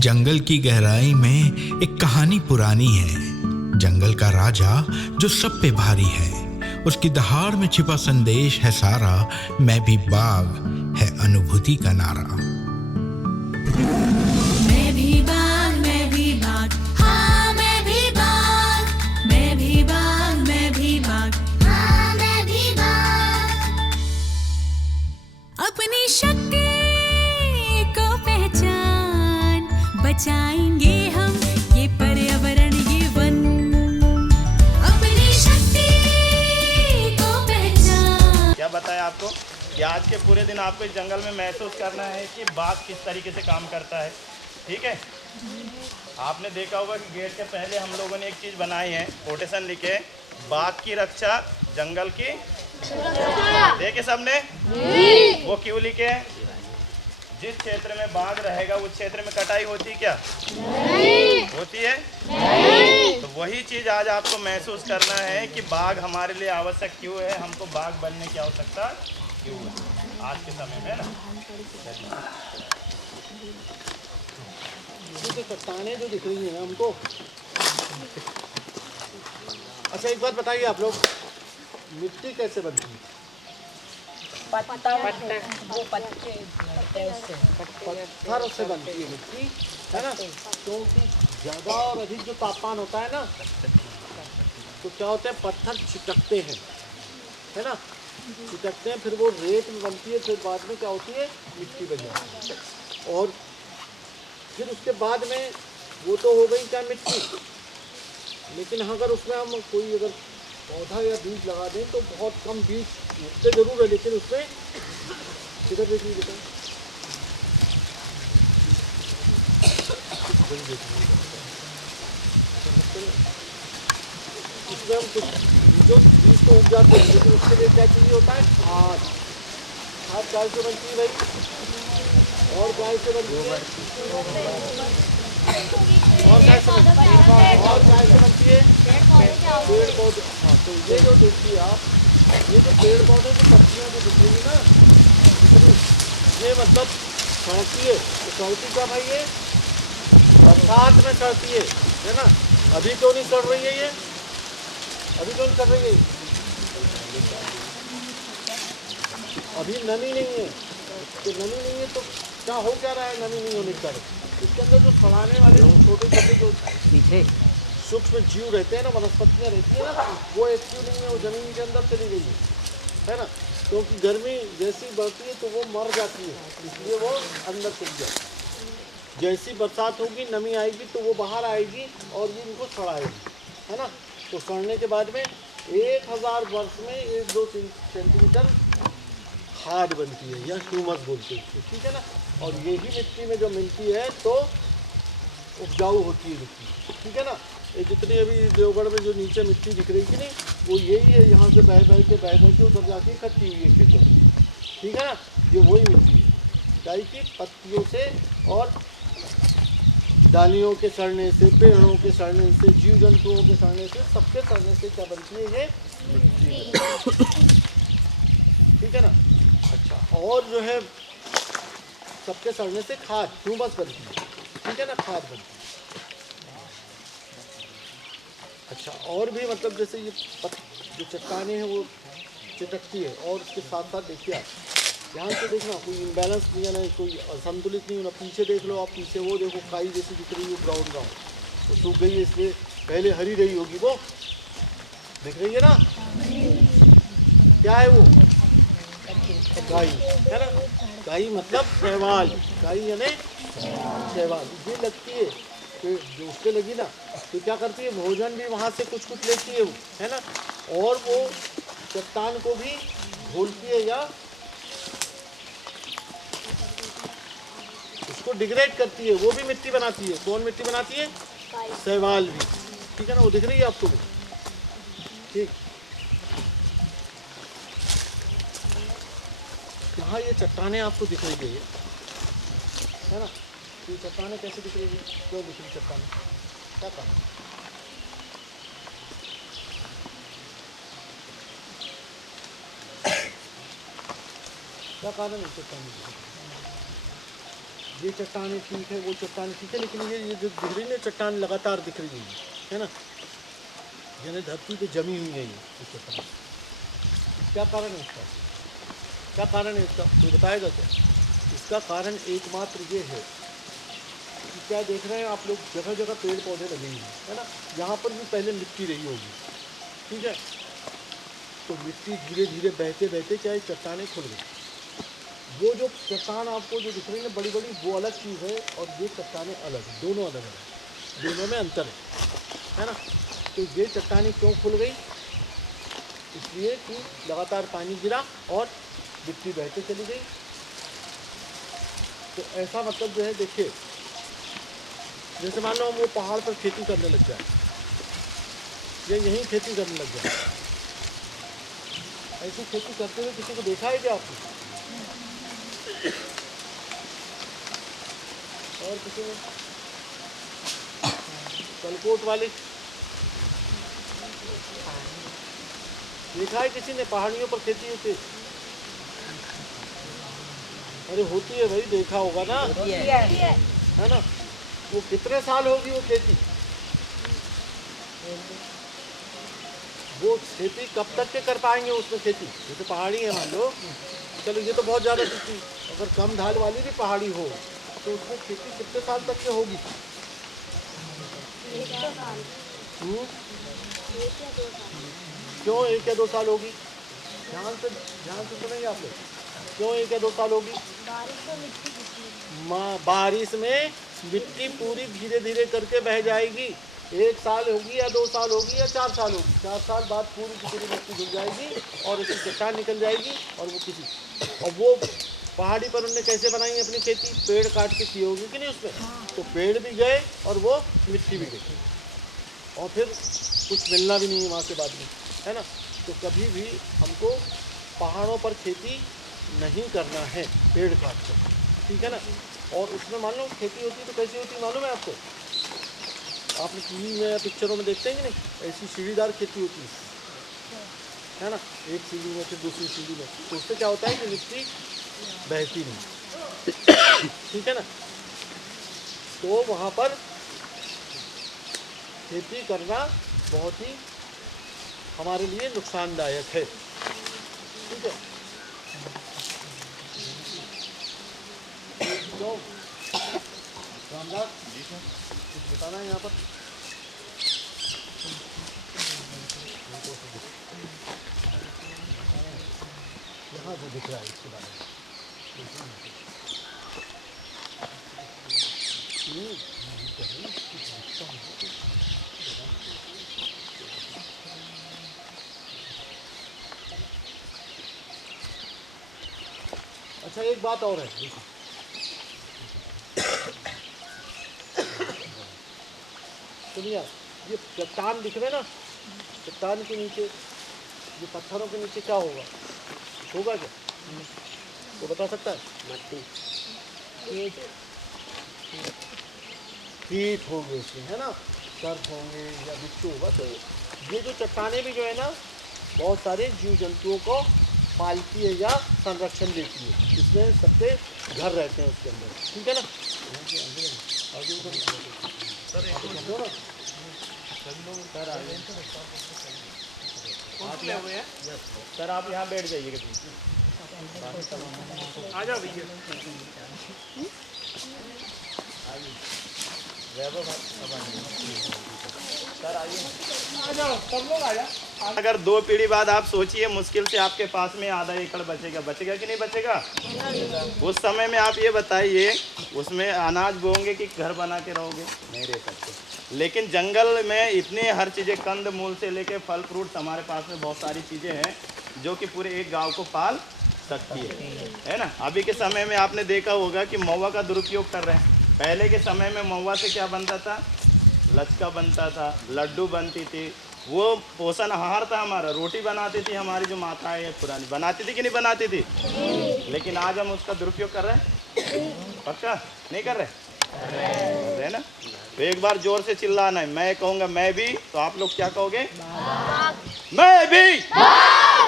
जंगल की गहराई में एक कहानी पुरानी है। जंगल का राजा जो सब पे भारी है, उसकी दहाड़ में छिपा संदेश है सारा। मैं भी बाघ है अनुभूति का नारा। मैं भी बाघ, मैं भी बाघ, हाँ मैं भी बाघ, मैं भी बाघ, मैं भी बाघ, हाँ मैं भी बाघ। अपनी शक्ति को पहचान, बचाएंगे हम ये पर्यावरण, ये वन। अपनी शक्ति को पहचान। क्या बताया आपको कि आज के पूरे दिन आपको इस जंगल में महसूस करना है कि बाघ किस तरीके से काम करता है। ठीक है, आपने देखा होगा कि गेट के पहले हम लोगों ने एक चीज़ बनाई है, कोटेशन लिखे, बाघ की रक्षा जंगल की। देखे सबने? वो क्यों लिखे हैं? जिस क्षेत्र में बाघ रहेगा उस क्षेत्र में कटाई होती क्या? नहीं होती है। नहीं। तो वही चीज़ आज आपको महसूस करना है कि बाघ हमारे लिए आवश्यक क्यों है, हमको बाघ बनने की आवश्यकता क्यों है आज के समय में ना। ये चट्टानें जो दिख रही हैं हमको, अच्छा एक बात बताइए आप लोग, मिट्टी कैसे बनती है? पत्थर से बनती है मिट्टी, है ना। क्योंकि ज़्यादा और अधिक जो तापमान होता है ना, तो क्या होते हैं, पत्थर छिटकते हैं, है ना, छिटकते हैं, फिर वो रेत में बनती है, फिर बाद में क्या होती है, मिट्टी बन जाती है। और फिर उसके बाद में वो तो हो गई क्या, मिट्टी। लेकिन अगर उसमें हम कोई अगर पौधा या बीज लगा दें तो बहुत कम बीज उगते जरूर है, लेकिन उसमें किधर देखिए बेटा, उसमें हम कुछ बीज तो उग जाते हैं, लेकिन उसके लिए क्या चाहिए होता है, खाद। खाद गाय से बनती है भाई, और गाय से बनती है, और गाय से बनती है पेड़ पौधे। हाँ, तो ये जो देखिए आप, ये जो पेड़ पौधे की पत्तियाँ जो दिख रही ना, ये मतलब सड़ती है। तो सड़ती क्या भाई, ये बरसात में सड़ती है ना। अभी क्यों नहीं सड़ रही है ये, अभी क्यों नहीं सड़ रही है? अभी नमी नहीं है, तो नमी नहीं है तो क्या हो क्या रहा है, नमी नहीं होने का। इसके अंदर जो सड़ाने वाले छोटे छोटे जो पीछे सूक्ष्म जीव रहते हैं ना, वनस्पतियाँ रहती है ना, वो एक्टिव नहीं है, वो जमीन के अंदर चली गई है ना। क्योंकि गर्मी जैसी बढ़ती है तो वो मर जाती है, इसलिए वो अंदर चली जाती है। जैसी बरसात होगी, नमी आएगी तो वो बाहर आएगी और ये इनको सड़ाएगी, है ना। तो सड़ने के बाद में 1000 वर्ष में 1-2 सेंटीमीटर खाद बनती है या ह्यूमस बोलते हैं, ठीक है ना। और यही मिट्टी में जो मिलती है तो उपजाऊ होती है मिट्टी, ठीक है ना। ये जितनी अभी देवगढ़ में जो नीचे मिट्टी दिख रही थी नहीं, वो यही है, यहाँ से बह बह के उधर जाके इकट्ठी हुई है खेतों में, ठीक है ना। ये वही मिट्टी है, गाय की पत्तियों से और डालियों के सड़ने से, पेड़ों के सड़ने से, जीव जंतुओं के सड़ने से, सबके सड़ने से क्या बनती है, ये मिट्टी, ठीक है ना। अच्छा, और जो है सबके सड़ने से खाद, ह्यूमस बनती है, ठीक है ना, खाद बनती है। अच्छा, और भी मतलब जैसे ये जो चट्टानें हैं वो चिटकती है, और उसके साथ साथ देखिए आप यहाँ से देखना, कोई इम्बैलेंस नहीं है ना, कोई असंतुलित नहीं होना। पीछे देख लो आप, पीछे वो देखो काई जैसी दिख रही है, ब्राउन ब्राउन, तो सूख गई है, इसलिए पहले हरी रही होगी, वो दिख रही है ना। क्या है वो, गाय है ना। गाय मतलब शैवाल, गाय यानी शैवाल। ये लगती है तो जो उससे लगी ना, तो क्या करती है, भोजन भी वहाँ से कुछ कुछ लेती है वो, है ना। और वो चट्टान को भी घोलती है या उसको डिग्रेड करती है, वो भी मिट्टी बनाती है। कौन मिट्टी बनाती है, शैवाल भी, ठीक है ना। वो दिख रही है आपको भी, ठीक। यहाँ ये चट्टानें आपको दिख रही है ना। ये चट्टानें कैसे दिख रही है, क्यों दिख रही चट्टानें, क्या कारण, क्या कारण है चट्टानें? ये चट्टानें ठीक है, वो चट्टानें ठीक है, लेकिन ये जो दिख रही है ना चट्टान लगातार दिख रही है ना, यानी धरती पे जमी हुई है ये चट्टान। क्या कारण है इसका? क्या कारण है इसका कोई बताएगा क्या? इसका कारण एकमात्र ये है कि क्या देख रहे हैं आप लोग, जगह जगह पेड़ पौधे लगे हुए हैं, है ना। यहाँ पर भी पहले मिट्टी रही होगी, ठीक है, तो मिट्टी धीरे धीरे बहते बहते क्या है चट्टानें खुल गई। वो जो चट्टान आपको जो दिख रही है ना बड़ी बड़ी, वो अलग चीज़ है, और ये चट्टानें अलग है, दोनों अलग अलग, दोनों में अंतर है ना। तो ये चट्टानें क्यों खुल गई? इसलिए कि लगातार पानी गिरा और मिट्टी बहते चली गई। तो ऐसा मतलब जो है, देखिए जैसे मान लो हम वो पहाड़ पर खेती करने लग जाए, या यहीं खेती करने लग जाए, ऐसी खेती करते हुए किसी को देखा है क्या आपने? और किसी ने कलकोट वाले देखा है किसी ने? पहाड़ियों पर खेती होती है? अरे होती है भाई, देखा होगा ना, है ना। वो कितने साल होगी वो खेती? वो खेती कब तक के कर पाएंगे उसमें खेती? जैसे पहाड़ी है मान लो, चलो ये तो बहुत ज़्यादा खेती, अगर कम ढाल वाली भी पहाड़ी हो तो उसमें खेती कितने साल तक के होगी? 1 या 2 साल। क्यों 1 या 2 साल होगी? ध्यान से सुनेंगे आप लोग, क्यों 1 या 2 साल होगी? बारिश में मिट्टी पूरी धीरे धीरे करके बह जाएगी। 1 साल होगी या 2 साल होगी या 4 साल होगी, 4 साल बाद पूरी की पूरी मिट्टी धुल जाएगी और उसकी चट्टान निकल जाएगी। और वो पहाड़ी पर उन्होंने कैसे बनाई अपनी खेती? पेड़ काट के की होगी कि नहीं उसमें, तो पेड़ भी गए और वो मिट्टी भी गई, और फिर कुछ मिलना भी नहीं है वहाँ के बाद में, है ना। तो कभी भी हमको पहाड़ों पर खेती नहीं करना है पेड़ काट कर, ठीक है ना। और उसमें मान लो खेती होती है तो कैसी होती है मालूम है आपको? आपने टीवी में या पिक्चरों में देखते हैं कि नहीं, ऐसी सीढ़ीदार खेती होती है ना, एक सीढ़ी में फिर दूसरी सीढ़ी में, तो उससे क्या होता है कि मिट्टी बहती नहीं, ठीक है ना। तो वहाँ पर खेती करना बहुत ही हमारे लिए नुकसानदायक है, ठीक है। तो रामदास जी कुछ बताना है यहाँ पर? यहाँ जो दिख रहा है इसके बारे में अच्छा, एक बात और है, देखो सुनिए, ये चट्टान दिख रहे ना, चट्टान के नीचे, ये पत्थरों के नीचे क्या होगा क्या? तो बता सकता है? मट्टी, कीट होंगे उसमें, है ना, सर्प होंगे या बिच्छू होगा। तो ये जो चट्टानें भी जो है ना, बहुत सारे जीव जंतुओं को पालती है या संरक्षण देती है, जिसमें सबसे घर रहते हैं उसके अंदर, ठीक है ना। सर आप यहाँ बैठ जाइए, आ जाओ भैया, सर आइए, आ जाओ, सब लोग आ जाओ। अगर 2 पीढ़ी बाद आप सोचिए, मुश्किल से आपके पास में आधा एकड़ बचेगा कि नहीं बचेगा? उस समय में आप ये बताइए, उसमें अनाज बोओगे कि घर बना के रहोगे? नहीं रह सकते। लेकिन जंगल में इतने हर चीज़ें, कंद मूल से लेके फल फ्रूट्स, हमारे पास में बहुत सारी चीज़ें हैं जो कि पूरे एक गांव को पाल सकती है ना। अभी के समय में आपने देखा होगा कि महुआ का दुरुपयोग कर रहे हैं। पहले के समय में महुआ से क्या बनता था? लचका बनता था, लड्डू बनती थी, वो पोषण आहार था हमारा। रोटी बनाती थी हमारी जो माताएं पुरानी, बनाती थी कि नहीं बनाती थी? लेकिन आज हम उसका दुरुपयोग कर रहे हैं? पक्का नहीं कर रहे ना। तो एक बार जोर से चिल्लाना है, मैं कहूँगा मैं भी, तो आप लोग क्या कहोगे? मैं भी,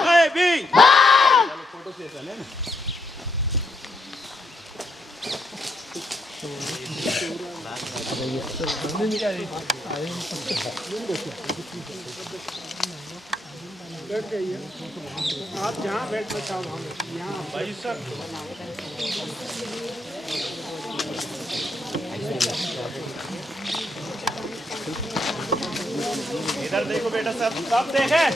मैं भी। चलो फोटो सेशन है ना। बैठ जाइए आप जहाँ बैठना चाहो हम यहाँ भाई सर इधर देखो बेटा, सब देखें।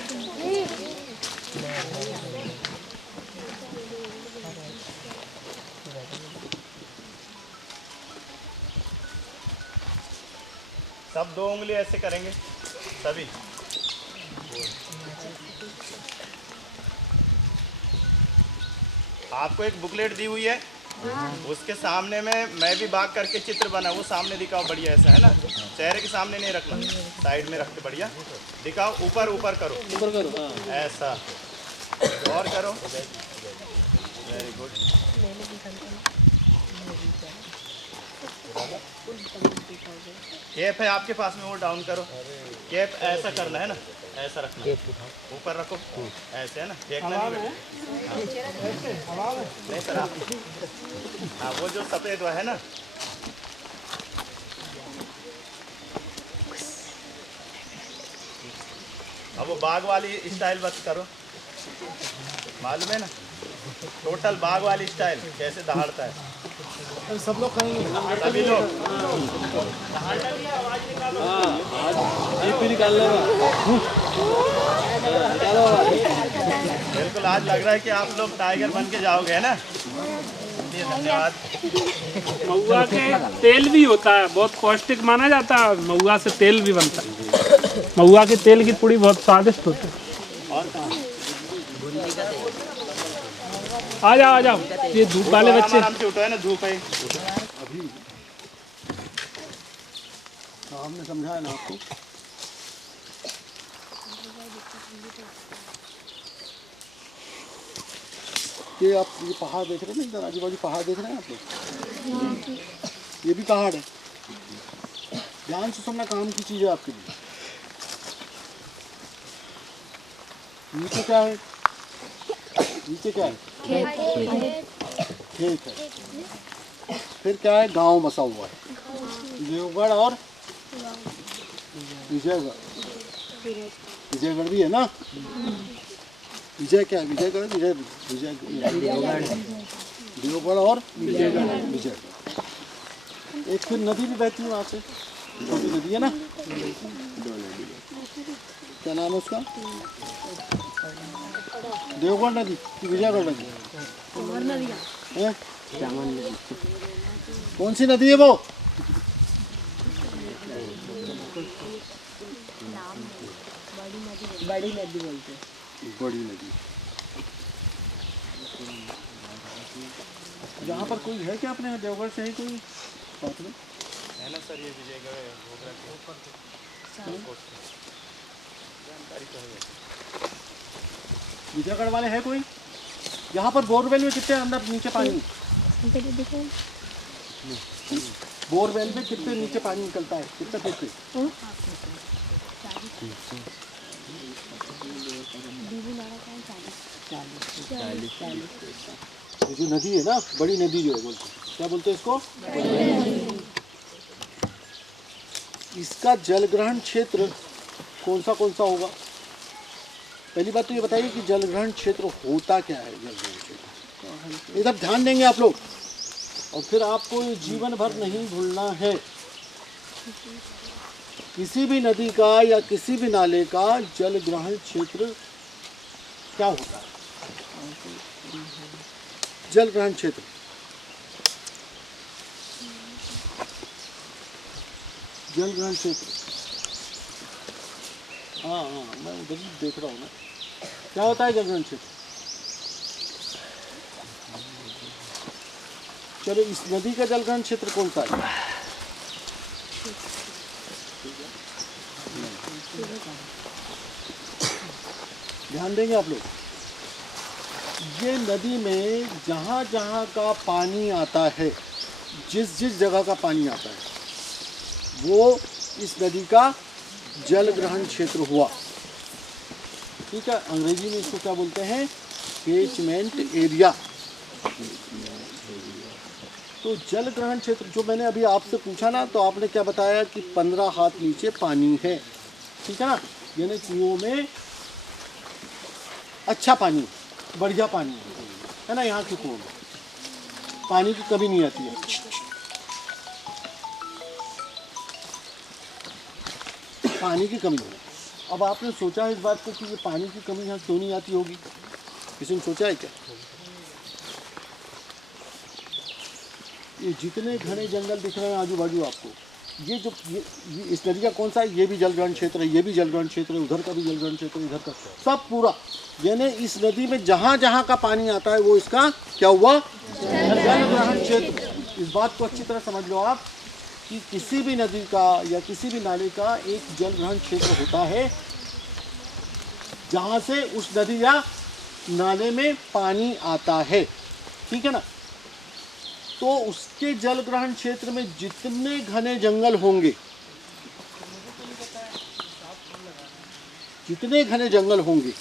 सब 2 उंगली ऐसे करेंगे सभी। आपको एक बुकलेट दी हुई है, उसके सामने में मैं भी बाग करके चित्र बना, वो सामने दिखाओ बढ़िया ऐसा, है ना। चेहरे के सामने नहीं रखना, साइड में रख के बढ़िया दिखाओ। ऊपर ऊपर करो, ऊपर करो ऐसा, और करो। Very good. कैप है आपके पास में, वो डाउन करो। कैप ऐसा करना है ना, ऐसा रखना, ऊपर रखो ऐसे, है ना। देखना नहीं बेटा, नहीं सर आप, हाँ वो जो सफ़ेद है ना, अब वो बाग वाली स्टाइल बस करो, मालूम है ना। टोटल बाग वाली स्टाइल कैसे दहाड़ता है, सब लोग करेंगे सभी लोग। बिल्कुल, आज लग रहा है कि आप लोग टाइगर बन के जाओगे, है ना। धन्यवाद। महुआ के तेल भी होता है, बहुत पौष्टिक माना जाता है। महुआ से तेल भी बनता है। महुआ के तेल की पूड़ी बहुत स्वादिष्ट होती है। आ जाओ, ये धूप वाले बच्चे। आराम से उठो, है ना, धूप है। अभी हमने समझाया ना आपको। ये आप ये पहाड़ देख रहे हैं ना, इधर आजू बाजू पहाड़ देख रहे हैं आप लोग, ये भी पहाड़ है। ध्यान से सुनना, काम की चीज़ है आपके लिए। नीचे क्या है, नीचे क्या है, खेत है। फिर क्या है, गांव बसा हुआ है, देवगढ़ और विजयगढ़। विजयगढ़ भी है ना। विजय क्या है, विजयगढ़, देवगढ़ और विजयगढ़। एक फिर नदी भी बहती है वहाँ से, छोटी नदी है ना। क्या नाम है उसका, देवगढ़ नदी कि विजयगढ़ नदी है? कौन सी नदी है वो? बड़ी नदी बोलते हैं। बड़ी नदी। यहाँ पर कोई है क्या अपने देवगढ़ से, है कोई साथ में? है ना सर, ये विजयगढ़ घोघरा के ऊपर विजयगढ़ वाले है कोई? यहाँ पर बोरवेल में कितने अंदर नीचे पानी, बोरवेल में कितने नीचे पानी निकलता है, कितने फुट पे? ये जो नदी है ना, बड़ी नदी जो है, बोलते क्या बोलते हैं इसको? इसका जलग्रहण क्षेत्र कौन सा होगा? पहली बात तो ये बताइए कि जलग्रहण क्षेत्र होता क्या है। जलग्रहण क्षेत्र इधर ध्यान देंगे आप लोग, और फिर आपको ये जीवन भर नहीं भूलना है। किसी भी नदी का या किसी भी नाले का जलग्रहण क्षेत्र क्या होता है? जलग्रहण क्षेत्र, जलग्रहण क्षेत्र, हाँ मैं उधर ही देख रहा हूँ ना। क्या होता है जलग्रहण क्षेत्र? चलो, इस नदी का जलग्रहण क्षेत्र कौन सा है? ध्यान देंगे आप लोग। ये नदी में जहाँ जहाँ का पानी आता है, जिस जगह का पानी आता है, वो इस नदी का जलग्रहण क्षेत्र हुआ। ठीक है, अंग्रेजी में इसको क्या बोलते हैं? Catchment area. तो जल ग्रहण क्षेत्र जो मैंने अभी आपसे पूछा ना, तो आपने क्या बताया कि 15 हाथ नीचे पानी है, ठीक है ना, यानी कुओं में अच्छा पानी, बढ़िया पानी है ना, यहाँ के कुओं में पानी की कमी नहीं आती है। पानी की कमी है। अब आपने सोचा है इस बात को कि ये पानी की कमी यहाँ क्यों नहीं आती होगी, किसी ने सोचा है क्या? ये जितने घने जंगल दिख रहे हैं आजू बाजू आपको, ये जो ये इस नदी का कौन सा है, ये भी जलग्रहण क्षेत्र है, ये भी जलग्रहण क्षेत्र है, उधर का भी जलग्रहण क्षेत्र है, इधर का सब पूरा, यानी इस नदी में जहाँ जहाँ का पानी आता है वो इसका क्या हुआ, जलग्रहण क्षेत्र। इस बात को अच्छी तरह समझ लो आप कि किसी भी नदी का या किसी भी नाले का एक जलग्रहण क्षेत्र होता है जहाँ से उस नदी या नाले में पानी आता है, ठीक है ना। तो उसके जल ग्रहण क्षेत्र में जितने घने जंगल होंगे, जितने घने जंगल होंगे,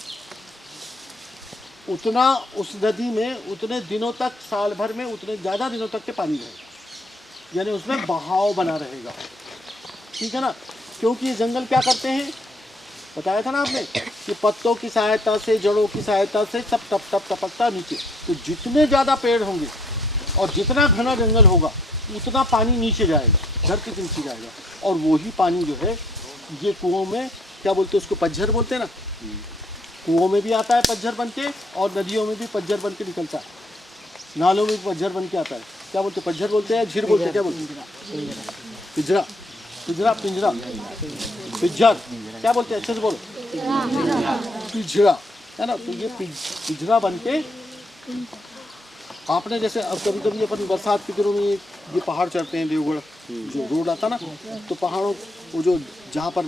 उतना उस नदी में उतने दिनों तक, साल भर में उतने ज़्यादा दिनों तक के पानी रहेगा, यानी उसमें बहाव बना रहेगा, ठीक है ना। क्योंकि ये जंगल क्या करते हैं, बताया था ना आपने कि पत्तों की सहायता से, जड़ों की सहायता से सब टप टप टपकता नीचे। तो जितने ज़्यादा पेड़ होंगे और जितना घना जंगल होगा उतना पानी नीचे जाएगा, धरती के नीचे जाएगा, और वही पानी जो है ये कुओं में क्या बोलते हैं, उसको पतझर बोलते हैं ना, कुओं में भी आता है पतझर बन के, और नदियों में भी पतझर बन के निकलता है, नालों में भी पतझर बन के आता है। क्या बोलते हैं, पतझर बोलते हैं, झीर बोलते हैं, क्या बोलते हैं, पिंजरा, पिंजरा, पिंजरा, पिंजर, क्या बोलते हैं, अच्छे से बोलो, पिंजरा, है ना। तो ये पिंजरा बन के आपने जैसे अब कभी कभी अपन बरसात के दिनों में ये पहाड़ चढ़ते हैं, देवगढ़ जो रोड आता ना, तो पहाड़ों वो जो जहाँ पर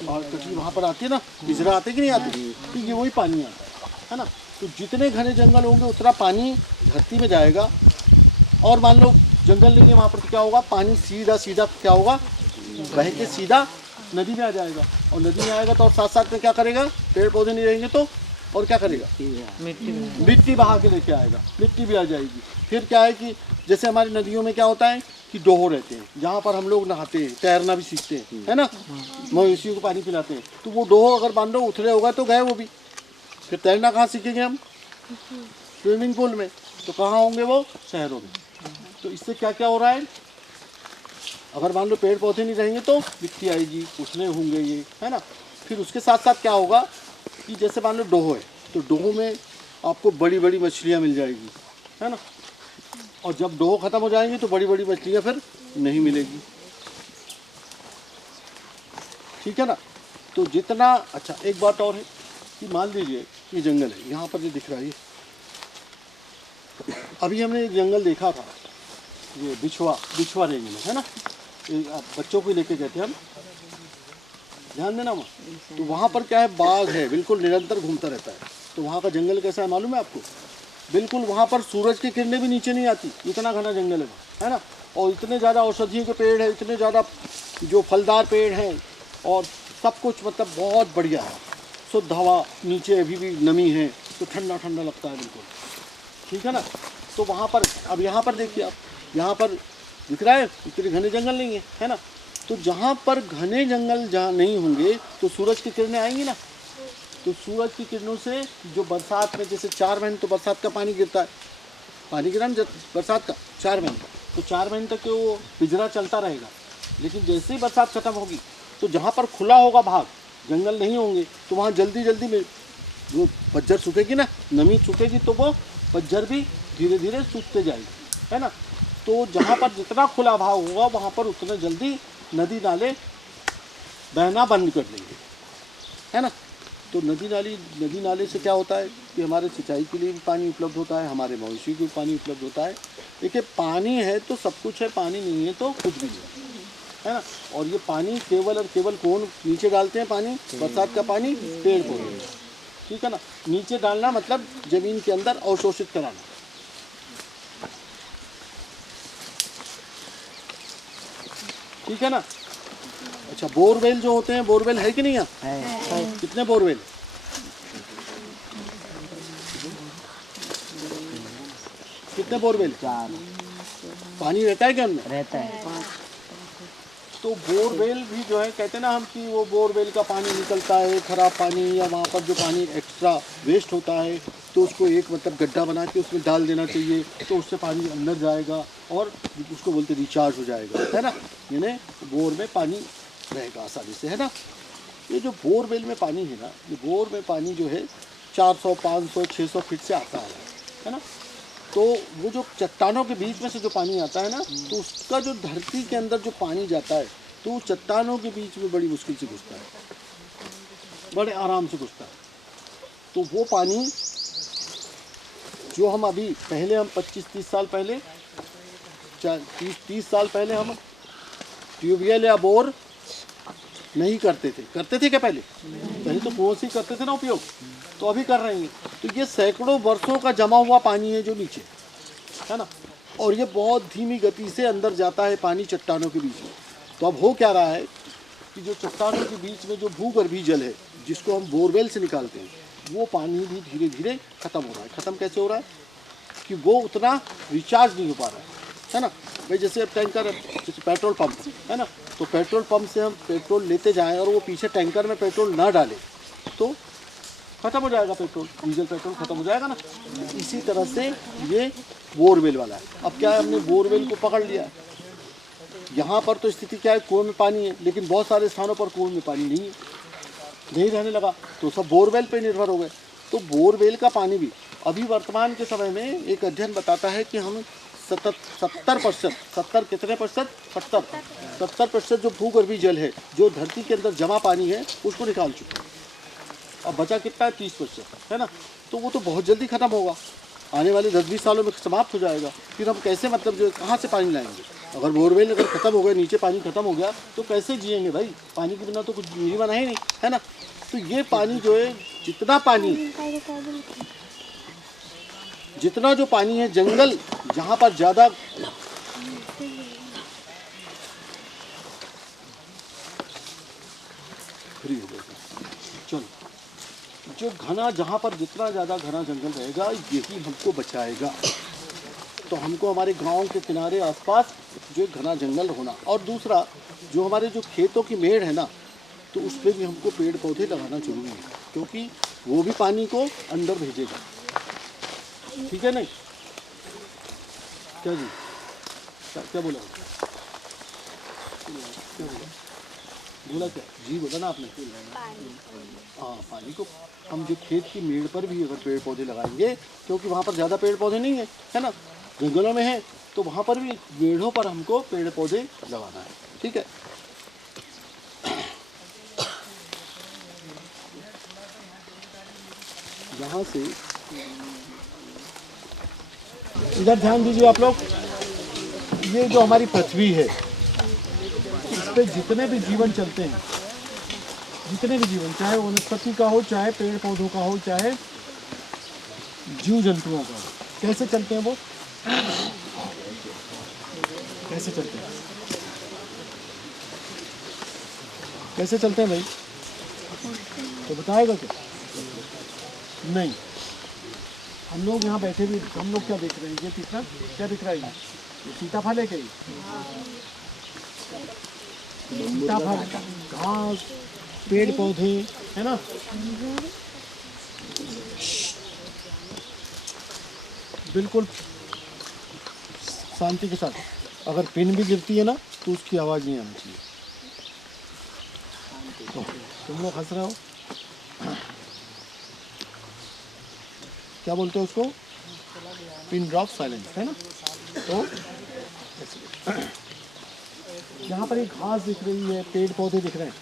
कटरी वहाँ पर आती है ना, पिंजरा आते कि नहीं आते, तो ये वही पानी आता है ना। तो जितने घने जंगल होंगे उतना पानी धरती में जाएगा, और मान लो जंगल नहीं है वहाँ पर, तो क्या होगा, पानी सीधा सीधा क्या होगा, बह के सीधा नदी में आ जाएगा, और नदी में आएगा तो और साथ साथ में क्या करेगा, पेड़ पौधे नहीं रहेंगे तो और क्या करेगा, मिट्टी बहा के लेके आएगा, मिट्टी भी आ जाएगी। फिर क्या है कि जैसे हमारी नदियों में क्या होता है कि डोहो रहते हैं, जहाँ पर हम लोग नहाते हैं, तैरना भी सीखते हैं, है ना, मवेशियों को पानी पिलाते हैं, तो वो डोहो अगर मान लो उथले होगा तो गए वो भी, फिर तैरना कहाँ सीखेंगे हम, स्विमिंग पूल में, तो कहाँ होंगे वो, शहरों में। तो इससे क्या क्या हो रहा है, अगर मान लो पेड़ पौधे नहीं रहेंगे तो मिट्टी आएगी, उछले होंगे ये, है ना। फिर उसके साथ साथ क्या होगा कि जैसे मान लो डोहो है, तो डोहो में आपको बड़ी बड़ी मछलियाँ मिल जाएगी, है ना, और जब डोहो ख़त्म हो जाएंगी तो बड़ी बड़ी मछलियाँ फिर नहीं मिलेगी, ठीक है ना। तो जितना अच्छा, एक बात और है कि मान लीजिए ये जंगल है, यहाँ पर जो दिख रहा है, अभी हमने एक जंगल देखा था, ये बिछुआ रेंज में, है ना, बच्चों को लेके गए थे हम, ध्यान देना वहाँ। तो वहाँ पर क्या है, बाघ है, बिल्कुल निरंतर घूमता रहता है। तो वहाँ का जंगल कैसा है मालूम है आपको, बिल्कुल वहाँ पर सूरज की किरणें भी नीचे नहीं आती, इतना घना जंगल है ना, और इतने ज़्यादा औषधियों के पेड़ हैं, इतने ज़्यादा जो फलदार पेड़ हैं, और सब कुछ मतलब बहुत बढ़िया है, शुद्ध हवा, नीचे अभी भी नमी है, तो ठंडा ठंडा लगता है बिल्कुल, ठीक है ना। तो वहाँ पर अब यहाँ पर देखिए आप, यहाँ पर दिख रहा है इतने घने जंगल नहीं है ना। तो जहाँ पर घने जंगल जहाँ नहीं होंगे तो सूरज की किरणें आएंगी ना, तो सूरज की किरणों से जो बरसात में, जैसे 4 महीने तो बरसात का पानी गिरता है, पानी गिरा ना बरसात का 4 महीने, तो 4 महीने तक वो पिंजरा चलता रहेगा। लेकिन जैसे ही बरसात खत्म होगी तो जहाँ पर खुला होगा भाग, जंगल नहीं होंगे, तो वहाँ जल्दी जल्दी में वो पतझर सूखेगी ना, नमी सूखेगी, तो वो पतझर भी धीरे धीरे सूखते जाएगी, है ना। तो जहाँ पर जितना खुला भाग होगा वहाँ पर उतना जल्दी नदी नाले बहना बंद कर देंगे, है ना। तो नदी नाले से क्या होता है कि हमारे सिंचाई के लिए भी पानी उपलब्ध होता है, हमारे मवेशियों को भी पानी उपलब्ध होता है। देखिए पानी है तो सब कुछ है, पानी नहीं है तो कुछ भी नहीं है ना। और ये पानी केवल और केवल कौन नीचे डालते हैं, पानी बरसात का पानी पेड़ पौधे, ठीक है ना। नीचे डालना मतलब जमीन के अंदर अवशोषित कराना, ठीक है ना। अच्छा, बोरवेल जो होते हैं, बोरवेल है कि नहीं है? कितने बोरवेल? कितने बोरवेल? 4। पानी रहता है क्या उनमें? रहता है। तो बोरवेल भी जो है कहते हैं ना हम कि वो बोरवेल का पानी निकलता है खराब पानी, या वहाँ पर जो पानी एक्स्ट्रा वेस्ट होता है तो उसको एक मतलब गड्ढा बना के उसमें डाल देना चाहिए, तो उससे पानी अंदर जाएगा और उसको बोलते रिचार्ज हो जाएगा, है ना। यानी बोर में पानी रहेगा आसानी से, है ना। ये जो बोरवेल में पानी है ना, ये बोर में पानी जो है 400, 500, 600 फीट से आता है ना। तो वो जो चट्टानों के बीच में से जो पानी आता है ना, तो उसका जो धरती के अंदर जो पानी जाता है तो वो चट्टानों के बीच में बड़ी मुश्किल से घुसता है, बड़े आराम से घुसता है। तो वो पानी जो हम अभी पहले हम 25-30 साल पहले 30 साल पहले हम ट्यूबवेल या बोर नहीं करते थे क्या पहले तो कुआं से करते थे ना उपयोग, तो अभी कर रहे हैं। तो ये सैकड़ों वर्षों का जमा हुआ पानी है जो नीचे, है ना, और ये बहुत धीमी गति से अंदर जाता है पानी चट्टानों के बीच में। तो अब हो क्या रहा है कि जो चट्टानों के बीच में जो भूगर्भीय जल है जिसको हम बोरवेल से निकालते हैं, वो पानी भी धीरे धीरे ख़त्म हो रहा है। ख़त्म कैसे हो रहा है कि वो उतना रिचार्ज नहीं हो पा रहा है ना। भाई जैसे अब टैंकर, जैसे पेट्रोल पंप है ना, तो पेट्रोल पंप से हम पेट्रोल लेते जाएं और वो पीछे टैंकर में पेट्रोल ना डालें तो ख़त्म हो जाएगा पेट्रोल, डीजल पेट्रोल ख़त्म हो जाएगा ना। इसी तरह से ये बोरवेल वाला है। अब क्या है, हमने बोरवेल को पकड़ लिया। यहाँ पर तो स्थिति क्या है, कुएं में पानी है, लेकिन बहुत सारे स्थानों पर कुएं में पानी नहीं रहने लगा, तो सब बोरवेल पे निर्भर हो गए। तो बोरवेल का पानी भी अभी वर्तमान के समय में एक अध्ययन बताता है कि हम 70% जो भूगर्भीय जल है, जो धरती के अंदर जमा पानी है, उसको निकाल चुके हैं। अब बचा कितना है, 30%, है ना। तो वो तो बहुत जल्दी ख़त्म होगा, आने वाले 10-20 सालों में समाप्त हो जाएगा। फिर हम कैसे मतलब जो कहाँ से पानी लाएंगे? अगर बोरवेल अगर ख़त्म हो गया, नीचे पानी ख़त्म हो गया, तो कैसे जिएंगे भाई? पानी के बिना तो कुछ जीवन है ही नहीं, है ना। तो ये पानी जो है, जितना जो पानी है, जंगल जहाँ पर ज़्यादा फ्री हो गया, चलो, जो घना, जहाँ पर जितना ज़्यादा घना जंगल रहेगा यही हमको बचाएगा। तो हमको हमारे गांव के किनारे आसपास जो घना जंगल होना, और दूसरा जो हमारे जो खेतों की मेड़ है ना, तो उस पर भी हमको पेड़ पौधे लगाना जरूरी है, क्योंकि वो भी पानी को अंदर भेजेगा। ठीक है नहीं? क्या जी, क्या बोला? क्या बोला क्या जी बोला ना आपने? हाँ, पानी को हम जो खेत की मेड़ पर भी अगर पेड़ पौधे लगाएंगे, क्योंकि वहाँ पर ज़्यादा पेड़ पौधे नहीं है ना, जंगलों में है, तो वहाँ पर भी मेड़ों पर हमको पेड़ पौधे लगाना है। ठीक है। यहाँ से इधर ध्यान दीजिए आप लोग, ये जो हमारी पृथ्वी है, इस पे जितने भी जीवन चलते हैं, जितने भी जीवन, चाहे वनस्पति का हो, चाहे पेड़ पौधों का हो, चाहे जीव जंतुओं का हो, कैसे चलते हैं वो? कैसे चलते हैं? कैसे चलते हैं भाई? तो बताएगा क्या? नहीं। हम लोग यहाँ बैठे भी, हम लोग क्या देख रहे हैं? ये तीसरा क्या दिख रहा है? ये सीताफल है क्या? सीताफल, घास, पेड़ पौधे, है ना। बिल्कुल शांति के साथ। अगर पिन भी गिरती है ना, तो उसकी आवाज़ नहीं आनी चाहिए। तो तुम लोग हंस रहे हो, क्या बोलते हैं उसको? पिन ड्रॉप साइलेंस, है ना। तो यहाँ पर एक घास दिख रही है, पेड़ पौधे दिख रहे हैं।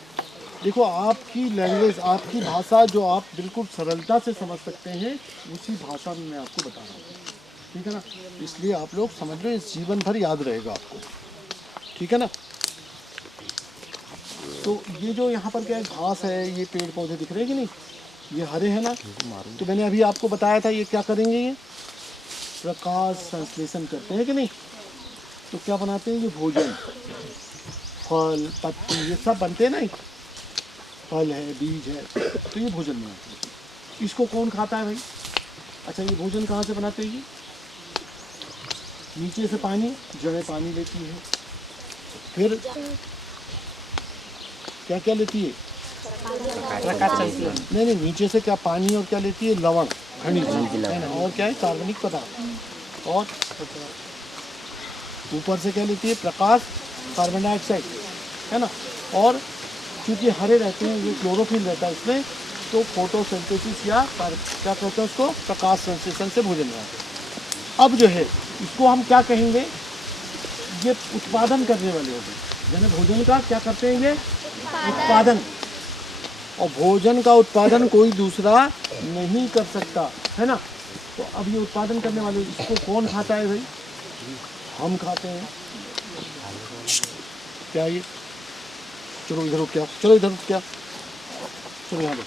देखो, आपकी लैंग्वेज, आपकी भाषा जो आप बिल्कुल सरलता से समझ सकते हैं, उसी भाषा में मैं आपको बता रहा हूँ। ठीक है ना। इसलिए आप लोग समझ लो, इस जीवन भर याद रहेगा आपको। ठीक है ना। तो ये जो यहाँ पर क्या है, घास है, ये पेड़ पौधे दिख रहे हैं कि नहीं? ये हरे हैं ना। तो मैंने अभी आपको बताया था, ये क्या करेंगे? ये प्रकाश संश्लेषण करते हैं कि नहीं? तो क्या बनाते हैं? ये भोजन, फल, पत्ती, ये सब बनते हैं ना। फल है, बीज है, तो ये भोजन बनाते हैं। इसको कौन खाता है भाई? अच्छा, ये भोजन कहाँ से बनाते हैं? ये नीचे से पानी, जड़ें पानी लेती है। फिर क्या क्या लेती है? नहीं नहीं, नीचे से क्या पानी और क्या लेती है? लवण, खनिज है ना, और क्या है? कार्बनिक पदार्थ। और ऊपर से क्या लेती है? प्रकाश, कार्बन डाइऑक्साइड, है ना। और चूंकि हरे रहते हैं, ये क्लोरोफिल रहता है इसमें, तो फोटोसिंथेसिस या क्या कहते हैं उसको, प्रकाश संश्लेषण से भोजन बनाते हैं। अब जो है इसको हम क्या कहेंगे? ये उत्पादन करने वाले होते हैं, यानी भोजन का क्या करते हैं? ये उत्पादन। और भोजन का उत्पादन कोई दूसरा नहीं कर सकता, है ना। तो अब ये उत्पादन करने वाले, इसको कौन खाता है भाई? हम खाते हैं। क्या ये? चलो इधर क्या, चलो इधर क्या, चलो यहाँ पे।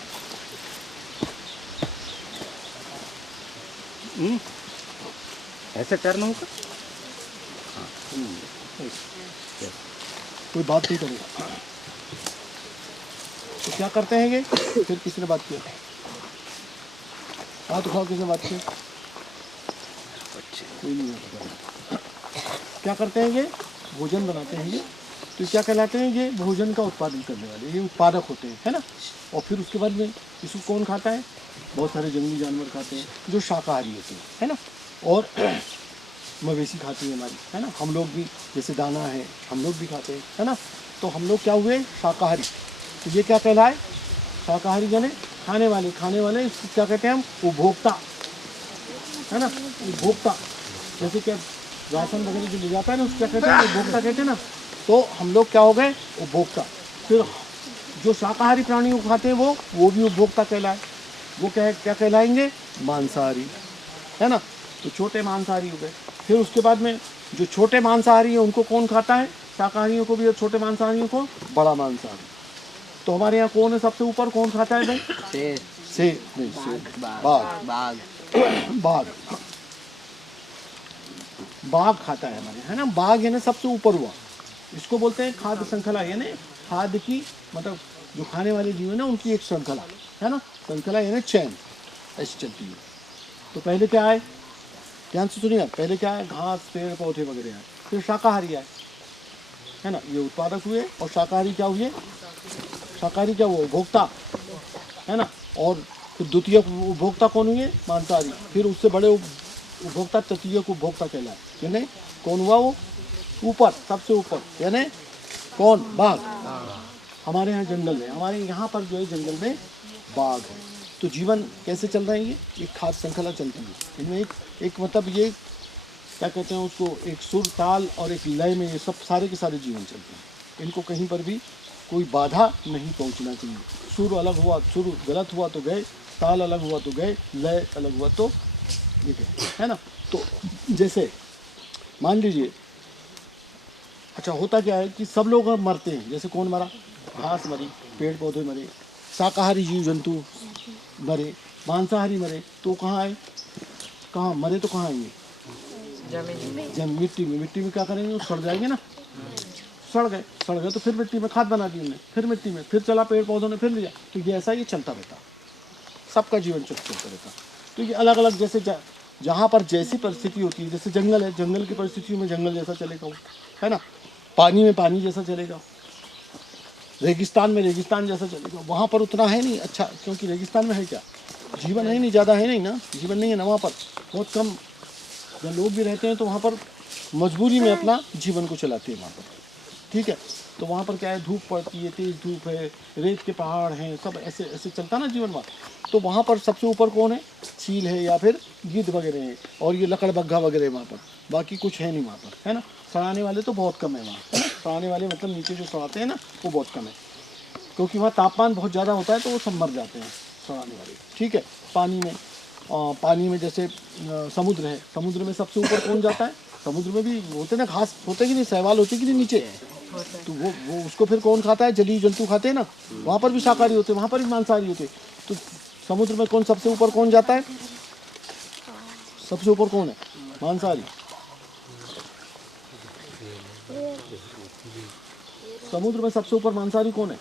ऐसे टर्न होगा, कोई बात नहीं करेगा। तो क्या करते हैं ये? फिर किसी ने बात किया? हाथ उठाओ, किसने बात की? कोई नहीं है। क्या करते हैं ये? भोजन बनाते हैं ये। तो क्या कहलाते हैं? ये भोजन का उत्पादन करने वाले, ये उत्पादक होते हैं, है ना। और फिर उसके बाद में इसको कौन खाता है? बहुत सारे जंगली जानवर खाते हैं जो शाकाहारी होते हैं, है ना। और मवेशी खाती है हमारी, है ना। हम लोग भी, जैसे दाना है, हम लोग भी खाते हैं, है ना। तो हम लोग क्या हुए? शाकाहारी। तो ये क्या कहलाए? शाकाहारी यानी खाने वाले। खाने वाले इसको क्या कहते हैं हम? उपभोक्ता, है ना। उपभोक्ता, जैसे क्या राशन वगैरह जो ले जाता है ना, उसको क्या कहते हैं? उपभोक्ता कहते हैं ना। तो हम लोग क्या हो गए? उपभोक्ता। फिर जो शाकाहारी प्राणियों को खाते हैं वो भी उपभोक्ता कहलाए। वो क्या कहलाएंगे? मांसाहारी, है ना। तो छोटे मांसाहारी हो गए। फिर उसके बाद में जो छोटे मांसाहारी हैं उनको कौन खाता है? शाकाहारियों को भी और छोटे मांसाहारियों को बड़ा मांसाहारी। तो हमारे यहाँ कौन है सबसे ऊपर? कौन खाता है भाई? शेर नहीं, बाघ खाता है हमारे, है ना। बाघ यानी सबसे ऊपर हुआ। इसको बोलते हैं खाद्य श्रृंखला, यानी खाद्य की, मतलब जो खाने वाले जीव है ना, उनकी एक श्रृंखला, है ना। श्रृंखला यानी चैन, ऐसी चलती है। तो पहले क्या है? ध्यान से सुनिए, पहले क्या है? घास, पेड़ पौधे वगैरह है। फिर शाकाहारी आए, है ना। ये उत्पादक हुए। और शाकाहारी क्या हुए? शाकाहारी क्या हुआ? उपभोक्ता, है ना। और फिर द्वितीय उपभोक्ता कौन हुए? मांसाहारी। फिर उससे बड़े उपभोक्ता तृतीय उपभोक्ता कहलाए, यानी कौन हुआ? वो ऊपर, सबसे ऊपर, यानी कौन? बाघ। हमारे यहाँ जंगल है, हमारे यहाँ पर जो है जंगल में बाघ है। तो जीवन कैसे चल रहा है? ये एक खाद्य श्रृंखला चलती है। इनमें एक मतलब ये क्या कहते हैं उसको, एक सुर, ताल और एक लय में ये सब सारे के सारे जीवन चलते हैं। इनको कहीं पर भी कोई बाधा नहीं पहुंचना चाहिए। सुर अलग हुआ, सुर गलत हुआ तो गए, ताल अलग हुआ तो गए, लय अलग हुआ तो ये गए, है ना। तो जैसे मान लीजिए, अच्छा होता क्या है कि सब लोग मरते हैं। जैसे कौन मरा? घास मरी, पेड़ पौधे मरे, शाकाहारी जीव जंतु मरे, मांसाहारी मरे। तो कहाँ आए? कहाँ मरे? तो कहाँ आएंगे? जमीन, मिट्टी में। मिट्टी में क्या करेंगे? वो सड़ जाएंगे ना। सड़ गए तो फिर मिट्टी में खाद बना दी उन्होंने, फिर मिट्टी में, फिर चला पेड़ पौधों ने, फिर लिया। तो ये ऐसा ये चलता रहता, सबका जीवन चलता रहता। तो ये अलग अलग, जैसे जहाँ पर जैसी परिस्थिति होती है, जैसे जंगल है, जंगल की परिस्थितियों में जंगल जैसा चलेगा वो, है ना। पानी में पानी जैसा चलेगा, रेगिस्तान में रेगिस्तान जैसा चलेगा। वहाँ पर उतना है नहीं अच्छा, क्योंकि रेगिस्तान में है क्या? जीवन है नहीं, ज़्यादा है नहीं ना, जीवन नहीं है ना वहाँ पर, बहुत कम जब लोग भी रहते हैं। तो वहाँ पर मजबूरी में अपना जीवन को चलाते हैं वहाँ पर, ठीक है। तो वहाँ पर क्या है? धूप पड़ती है, तेज़ धूप है, रेत के पहाड़ हैं, सब ऐसे ऐसे चलता ना जीवन वहाँ। तो वहाँ पर सबसे ऊपर कौन है? चील है या फिर गिद्ध वगैरह है, और ये लकड़बग्घा वगैरह वहाँ पर। बाकी कुछ है नहीं वहाँ पर, है ना। सड़ाने वाले तो बहुत कम है वहाँ, है ना। सड़ाने वाले मतलब नीचे जो सड़ाते हैं ना, वो बहुत कम है, क्योंकि वहाँ तापमान बहुत ज़्यादा होता है, तो वो सब मर जाते हैं सड़ाने वाले, ठीक है। पानी में जैसे समुद्र है, समुद्र में सबसे ऊपर कौन जाता है? समुद्र में भी होते ना घास होते कि नहीं, शैवाल होते कि नहीं नीचे, तो वो उसको फिर कौन खाता है? जलीय जंतु खाते हैं ना। वहाँ पर भी शाकाहारी होते हैं, वहाँ पर भी मांसाहारी होते हैं। तो समुद्र में कौन सबसे ऊपर कौन जाता है? सबसे ऊपर कौन है? मांसाहारी। समुद्र में सबसे ऊपर मांसाहारी कौन है?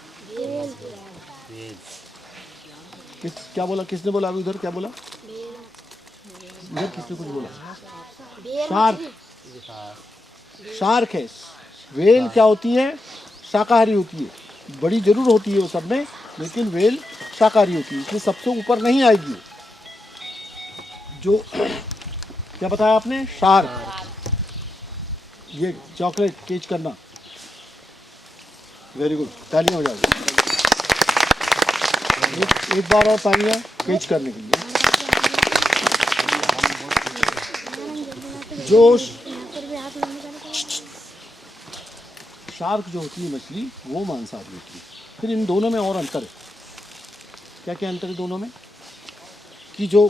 क्या बोला? किसने बोला अभी उधर? क्या बोला? इधर किसने कुछ बोला? शार्क, शार्क है। वेल क्या होती है? शाकाहारी होती है। बड़ी जरूर होती है वो सब में, लेकिन वेल शाकाहारी होती है, इसलिए सबसे ऊपर नहीं आएगी। जो क्या बताया आपने? शार्क। ये चॉकलेट कैच करना, वेरी गुड, तालियां हो जाएगी। एक बार और तालियां कैच करने के लिए। जो शार्क जो होती है मछली, वो मांसाहारी होती है। फिर इन दोनों में और अंतर है। क्या क्या अंतर है दोनों में? कि जो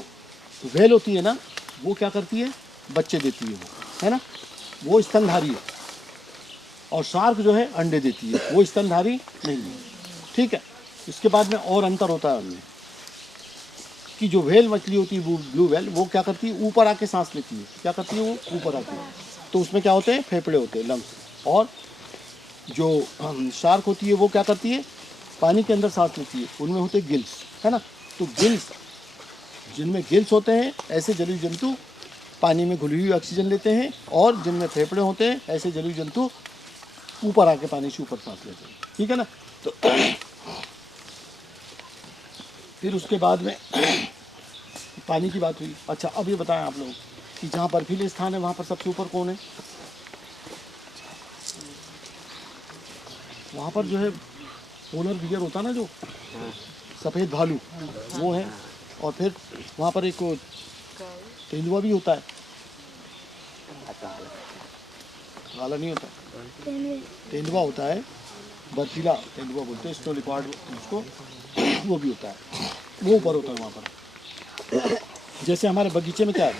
व्हेल होती है ना, वो क्या करती है? बच्चे देती है, वो है ना, वो स्तनधारी है। और शार्क जो है अंडे देती है, वो स्तनधारी नहीं है। ठीक है। इसके बाद में और अंतर होता है उनमें कि जो व्हेल मछली होती है, ब्लू व्हेल, वो क्या करती है? ऊपर आके सांस लेती है। क्या करती है वो? ऊपर आके। तो उसमें क्या होते हैं? फेफड़े होते हैं, लंग्स। और जो शार्क होती है वो क्या करती है? पानी के अंदर सांस लेती है, उनमें होते हैं गिल्स, है ना। तो गिल्स, जिनमें गिल्स होते हैं, ऐसे जलीय जंतु पानी में घुली हुई ऑक्सीजन लेते हैं, और जिनमें फेफड़े होते हैं, ऐसे जलीय जंतु ऊपर आके पानी से ऊपर सांस लेते हैं। ठीक है ना। तो फिर उसके बाद में पानी की बात हुई। अच्छा, अब ये बताएं आप लोग कि जहाँ बर्फीले स्थान है वहाँ पर सबसे ऊपर कौन है? वहाँ पर जो है पोलर बियर होता है ना, जो सफ़ेद भालू, वो है। और फिर वहाँ पर एक तेंदुआ भी होता है। काला नहीं होता, तेंदुआ होता है, बर्फीला तेंदुआ बोलते हैं, स्नो लिपार्ड उसको, वो भी होता है। वो ऊपर होता है वहाँ पर। जैसे हमारे बगीचे में क्या है?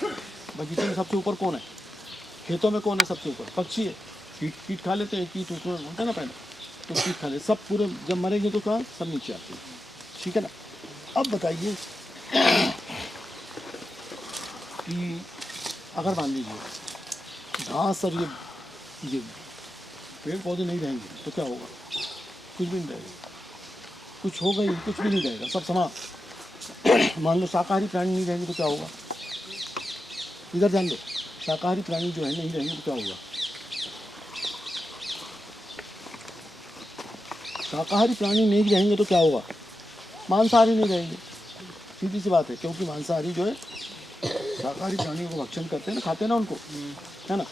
बगीचे में सबसे ऊपर कौन है? खेतों में कौन है सबसे ऊपर? पक्षी है। कीट खा लेते हैं, कीट उसमें होता है ना पहले, तो कीट खा ले, सब पूरे जब मरेंगे तो कहाँ? सब नीचे आते हैं। ठीक है ना। अब बताइए कि अगर मान लीजिए घास और ये पेड़ पौधे नहीं रहेंगे तो क्या होगा? कुछ भी नहीं रहेगा। कुछ होगा ही, कुछ भी नहीं रहेगा, सब समाप्त। मान लो शाकाहारी प्राणी नहीं रहेंगे तो क्या होगा? इधर ध्यान दो, शाकाहारी प्राणी जो है नहीं रहेंगे तो क्या होगा? शाकाहारी प्राणी नहीं रहेंगे तो क्या होगा? मांसाहारी नहीं रहेंगे। सीधी सी बात है, क्योंकि मांसाहारी जो है शाकाहारी प्राणी को भक्षण करते हैं ना, खाते हैं ना उनको, है ना।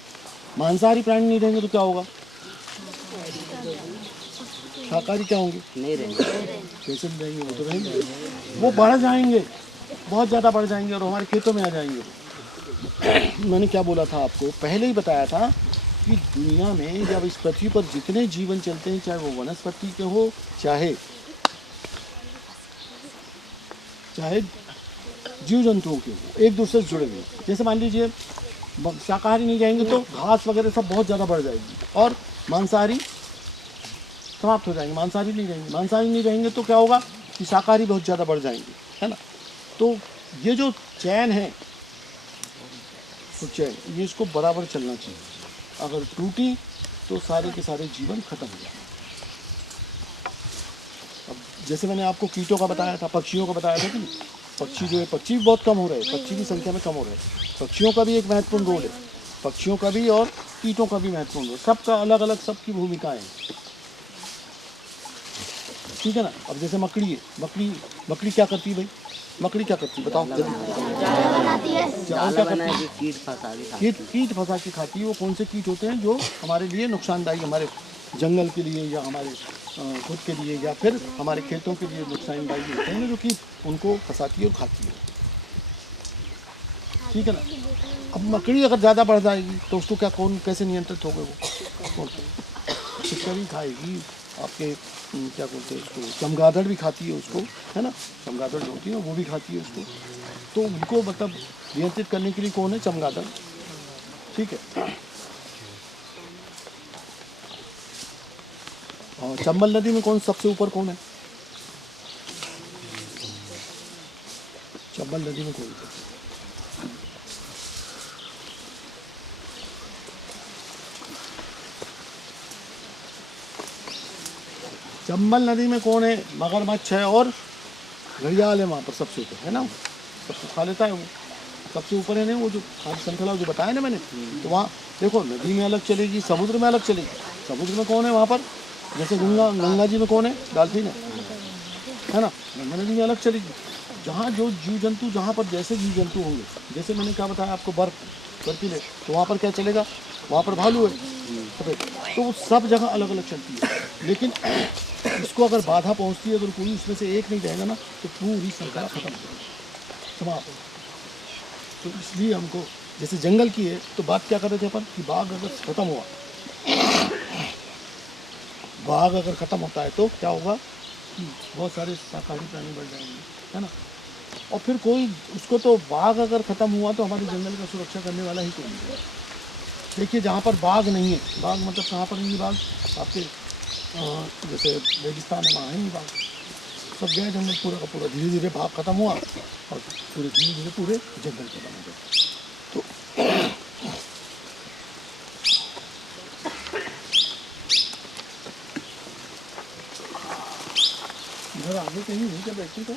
मांसाहारी प्राणी नहीं रहेंगे तो क्या होगा? शाकाहारी क्या होंगे? नहीं रहेंगे। कैसे नहीं रहेंगे? वो तो रहेंगे, वो बढ़ जाएंगे, बहुत ज़्यादा बढ़ जाएंगे और हमारे खेतों में आ जाएंगे। मैंने क्या बोला था आपको? पहले ही बताया था कि दुनिया में जब इस पृथ्वी पर जितने जीवन चलते हैं, चाहे वो वनस्पति के हो, चाहे जीव जंतुओं के हो, एक दूसरे से जुड़े हुए। जैसे मान लीजिए शाकाहारी नहीं रहेंगे तो घास वगैरह सब बहुत ज़्यादा बढ़ जाएगी, और मांसाहारी समाप्त हो जाएंगे। मांसाहारी नहीं रहेंगे। मांसाहारी नहीं रहेंगे तो क्या होगा? कि शाकाहारी बहुत ज़्यादा बढ़ जाएंगे, है ना। तो ये जो चैन है, तो चैन ये इसको बराबर चलना चाहिए। अगर टूटी तो सारे के सारे जीवन खत्म हो जाए। अब जैसे मैंने आपको कीटों का बताया था, पक्षियों का बताया था कि पक्षी जो है, पक्षी भी बहुत कम हो रहे हैं, पक्षी की संख्या में कम हो रहे हैं। पक्षियों का भी एक महत्वपूर्ण रोल है, पक्षियों का भी और कीटों का भी महत्वपूर्ण रोल, सबका अलग अलग सबकी भूमिकाएं हैं। ठीक है ना। अब जैसे मकड़ी है, मकड़ी क्या करती है भाई? मकड़ी क्या करती है बताओ? कीट फंसा के खाती है। वो कौन से कीट होते हैं जो हमारे लिए नुकसानदायी, हमारे जंगल के लिए या हमारे खुद के लिए या फिर हमारे खेतों के लिए नुकसानदायी होते हैं, जो कीट उनको फंसाती है और खाती है। ठीक है ना। अब मकड़ी अगर ज़्यादा बढ़ जाएगी तो उसको क्या, कौन कैसे नियंत्रित होगा? वो छिपकली खाएगी, आपके क्या बोलते हैं उसको, चमगादड़ भी खाती है उसको, है ना। चमगादड़ जो होती है वो भी खाती है उसको। तो उनको मतलब नियंत्रित करने के लिए कौन है? चमगादड़। ठीक है। और चंबल नदी में कौन सबसे ऊपर कौन है? चंबल नदी में कौन है? चंबल नदी में कौन है? मगरमच्छ है और घड़ियाल है वहाँ पर सबसे ऊपर, है ना। सबको खा लेता है वो। सबसे ऊपर है ना वो जो खाद्य श्रृंखला जो बताया ना मैंने, तो वहाँ देखो नदी में अलग चलेगी, समुद्र में अलग चलेगी। समुद्र में कौन है वहाँ पर, जैसे गंगा जी में कौन है, डॉल्फिन है ना, गंगा नदी में अलग चलेगी। जहाँ जो जीव जंतु, जहाँ पर जैसे जीव जंतु होंगे, जैसे मैंने क्या बताया आपको बर्फीले, तो वहाँ पर क्या चलेगा, वहाँ पर भालू है सफेद, तो वो सब जगह अलग अलग चलती है। लेकिन इसको अगर बाधा पहुँचती है, अगर कोई इसमें से एक नहीं रहेगा ना, तो पूरी श्रृंखला खत्म हो जाएगी, समाप्त हो। तो इसलिए हमको जैसे जंगल की है, तो बात क्या कर रहे थे अपन कि बाघ अगर ख़त्म हुआ, बाघ अगर ख़त्म होता है तो क्या होगा कि बहुत सारे शाकाहारी प्राणी बढ़ जाएंगे, है ना। और फिर कोई उसको, तो बाघ अगर ख़त्म हुआ तो हमारे जंगल का सुरक्षा करने वाला ही कोई नहीं है। देखिए जहाँ पर बाघ नहीं है, बाघ मतलब कहाँ पर नहीं बाघ, आपके जैसे रेगिस्तान है, वहाँ है नहीं बाघ, सब गए जंगल पूरा का पूरा, धीरे धीरे बाघ ख़त्म हुआ और पूरे धीरे धीरे पूरे जंगल खत्म हो गए। तो इधर आगे कहीं नहीं क्या बैठते थे।